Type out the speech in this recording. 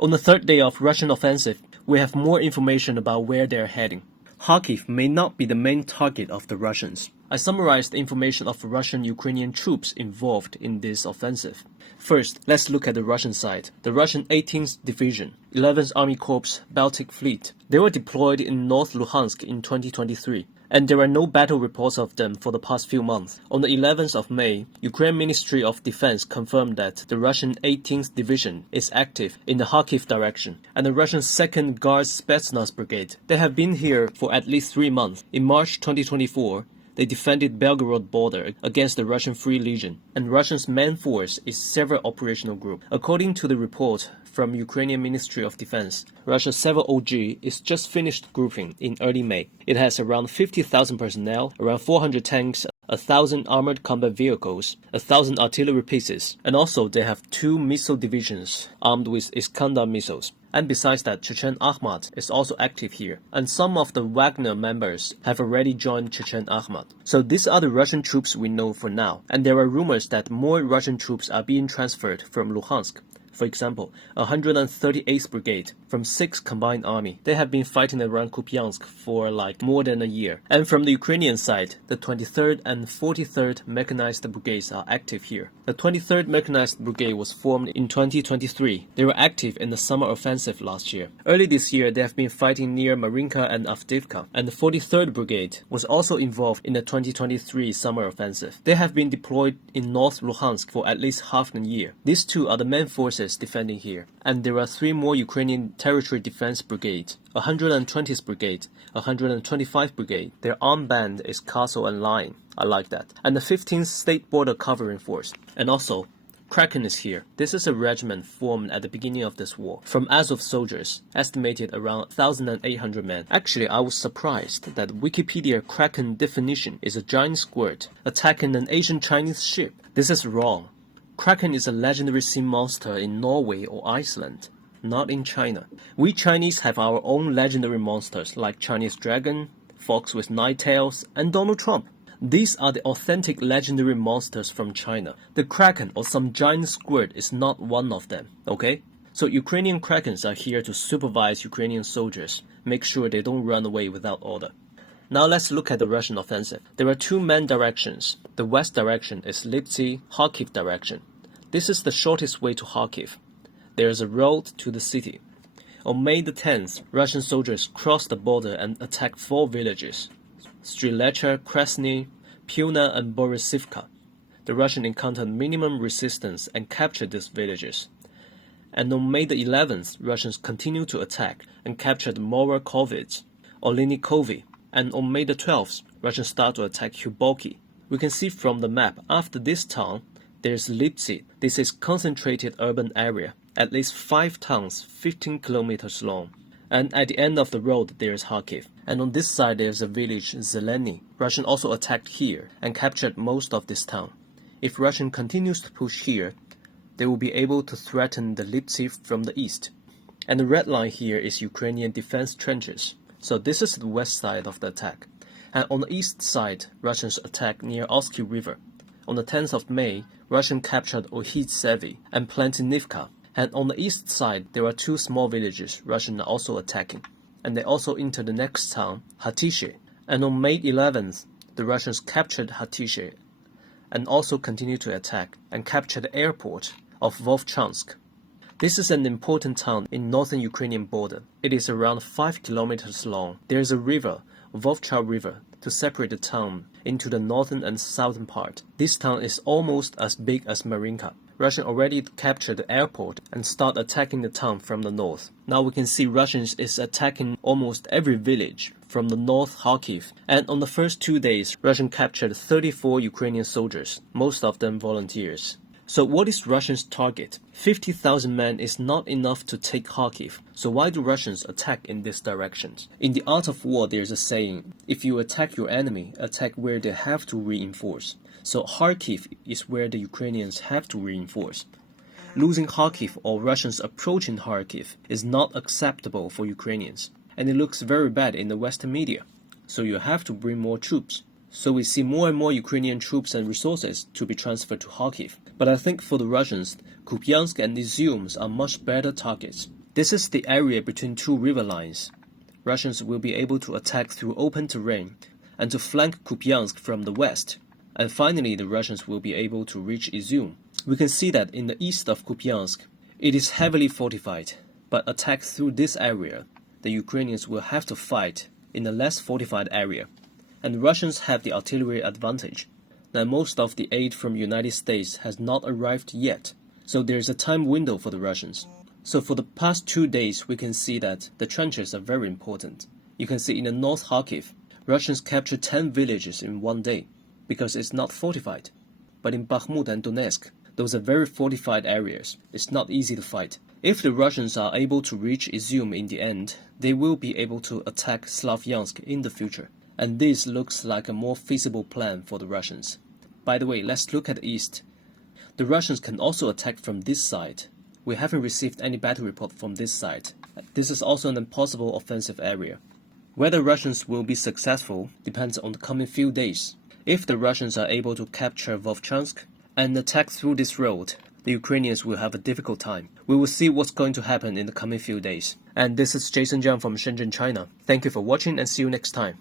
On the third day of Russian offensive, we have more information about where they are heading. Kharkiv may not be the main target of the Russians. I summarized the information of Russian-Ukrainian troops involved in this offensive. First, let's look at the Russian side. The Russian 18th Division, 11th Army Corps, Baltic Fleet. They were deployed in North Luhansk in 2023, and there are no battle reports of them for the past few months. On the 11th of May, Ukraine Ministry of Defense confirmed that the Russian 18th Division is active in the Kharkiv direction, and the Russian 2nd Guards Spetsnaz Brigade. They have been here for at least 3 months. In March 2024, they defended Belgorod border against the Russian Free Legion, and Russia's main force is several operational group. According to the report from Ukrainian Ministry of Defense, Russia's 7 OG is just finished grouping in early May. It has around 50,000 personnel, around 400 tanks, 1,000 armored combat vehicles, 1,000 artillery pieces, and also they have 2 missile divisions armed with Iskander missiles. And besides that, Chechen Ahmad is also active here, and some of the Wagner members have already joined Chechen Ahmad. So these are the Russian troops we know for now, and there are rumors that more Russian troops are being transferred from Luhansk. For example, 138th Brigade from 6th Combined Army. They have been fighting around Kupiansk for like more than a year. And from the Ukrainian side, the 23rd and 43rd Mechanized Brigades are active here. The 23rd Mechanized Brigade was formed in 2023. They were active in the summer offensive last year. Early this year, they have been fighting near Marinka and Avdiivka. And the 43rd Brigade was also involved in the 2023 summer offensive. They have been deployed in North Luhansk for at least half a year. These two are the main forces defending here, and there are 3 more Ukrainian Territory Defense Brigades, 120th Brigade, 125th Brigade. Their armband is Castle and Lion. I like that. And the 15th State Border Covering Force. And also, Kraken is here. This is a regiment formed at the beginning of this war from Azov soldiers, estimated around 1,800 men. Actually, I was surprised that Wikipedia Kraken definition is a giant squirt attacking an Asian Chinese ship. This is wrong. Kraken is a legendary sea monster in Norway or Iceland, not in China. We Chinese have our own legendary monsters like Chinese dragon, fox with 9 tails, and Donald Trump. These are the authentic legendary monsters from China. The Kraken or some giant squid is not one of them, okay? So Ukrainian Krakens are here to supervise Ukrainian soldiers, make sure they don't run away without order. Now let's look at the Russian offensive. There are 2 main directions. The west direction is Lyptsi, Kharkiv direction. This is the shortest way to Kharkiv. There is a road to the city. On May the 10th, Russian soldiers crossed the border and attacked 4 villages: Strilecha, Krasne, Pylna and Borysivka. The Russians encountered minimum resistance and captured these villages. And on May the 11th, Russians continued to attack and captured Morokhovets, Oliynykove. And on May the 12th, Russians started to attack Shebekino. We can see from the map, after this town, there's Lyptsi. This is concentrated urban area, at least 5 towns, 15 kilometers long. And at the end of the road, there's Kharkiv. And on this side, there's a village, Zelene. Russian also attacked here and captured most of this town. If Russian continues to push here, they will be able to threaten the Lyptsi from the east. And the red line here is Ukrainian defense trenches. So this is the west side of the attack. And on the east side, Russians attacked near Oski River. On the 10th of May, Russian captured Ohirtseve and Plantinivka. And on the east side, there are 2 small villages Russian are also attacking. And they also entered the next town, Hatyshche. And on May 11th, the Russians captured Hatyshche and also continued to attack and captured the airport of Vovchansk. This is an important town in northern Ukrainian border. It is around 5 kilometers long. There is a river, Vovchansk River, to separate the town into the northern and southern part. This town is almost as big as Marinka. Russia already captured the airport and start attacking the town from the north. Now we can see Russians is attacking almost every village from the north Kharkiv. And on the first 2 days, Russian captured 34 Ukrainian soldiers, most of them volunteers. So what is Russians' target? 50,000 men is not enough to take Kharkiv. So why do Russians attack in this direction? In the art of war, there's a saying, if you attack your enemy, attack where they have to reinforce. So Kharkiv is where the Ukrainians have to reinforce. Losing Kharkiv or Russians approaching Kharkiv is not acceptable for Ukrainians. And it looks very bad in the Western media. So you have to bring more troops. So we see more and more Ukrainian troops and resources to be transferred to Kharkiv. But I think for the Russians, Kupiansk and Izium are much better targets. This is the area between two river lines. Russians will be able to attack through open terrain and to flank Kupiansk from the west. And finally, the Russians will be able to reach Izum. We can see that in the east of Kupiansk, it is heavily fortified, but attack through this area, the Ukrainians will have to fight in a less fortified area. And Russians have the artillery advantage. Now most of the aid from United States has not arrived yet, so there is a time window for the Russians. So for the past 2 days, we can see that the trenches are very important. You can see in the North Kharkiv, Russians captured 10 villages in 1 day, because it's not fortified. But in Bakhmut and Donetsk, those are very fortified areas. It's not easy to fight. If the Russians are able to reach Izum in the end, they will be able to attack Slavyansk in the future. And this looks like a more feasible plan for the Russians. By the way, let's look at the east. The Russians can also attack from this side. We haven't received any battle report from this side. This is also an impossible offensive area. Whether Russians will be successful depends on the coming few days. If the Russians are able to capture Vovchansk and attack through this road, the Ukrainians will have a difficult time. We will see what's going to happen in the coming few days. And this is Jason Jiang from Shenzhen, China. Thank you for watching and see you next time.